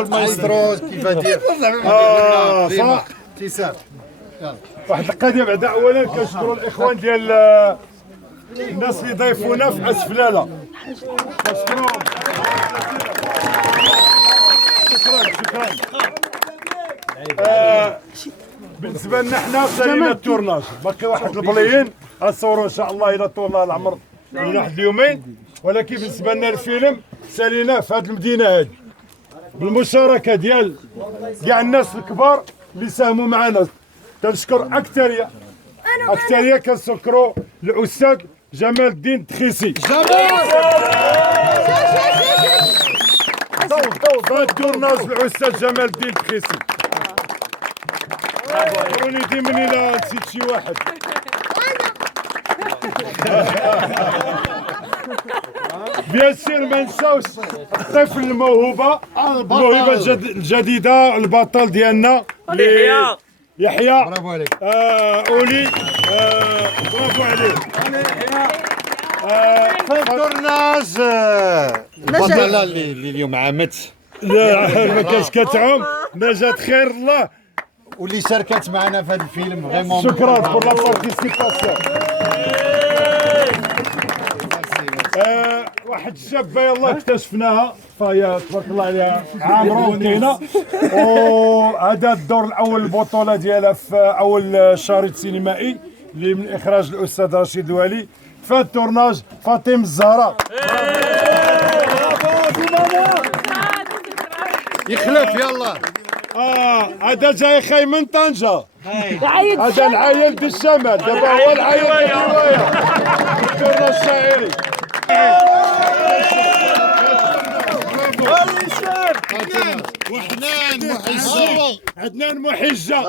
المايسترو كيف دير صح ابتسام. واحد القضيه بعدا. اولا كنشكروا الاخوان ديال الناس اللي ضيفونا في اسفلاله. كنشكروهم. شكرا. بالنسبه لنا حنا سالينا التورناج، باقي واحد البليين غنصوروا ان شاء الله الى طول الله العمر من واحد اليومين، ولكن بالنسبه لنا الفيلم ساليناه في هذه المدينه هذه بالمشاركه ديال كاع الناس الكبار اللي ساهموا معنا. كنشكر اكثريه كنشكروا الاستاذ جمال الدين التخيسي. ضو التورناج الاستاذ جمال الدين التخيسي. قولوا لي مني لا نسيت شي واحد. بيان سير ما نساوش الطفل الموهوبه الجديده البطل ديالنا يحيى. برافو عليك. اولي برافو عليك. في التورناج البطله اللي اليوم عامت لا ما كاش كتعوم نجاة خير الله واللي شاركت معنا في هذا الفيلم فريمون. شكرا بور لا بارتيسيباسيون. واحد الشابه يلاه اكتشفناها فهي تبارك الله عليها عامره وكاينه، وهذا الدور الاول البطوله ديالها في اول شريط سينمائي اللي من اخراج الاستاذ رشيد الوالي. في التورناج فاطمه الزهراء. يخلف يلا. هذا جاي خاي من طنجه. هذا العيل ديال الشمال دابا هو العيل ديال الروايه التورناج الشاعري. وحنان محجة. عدنان محجة.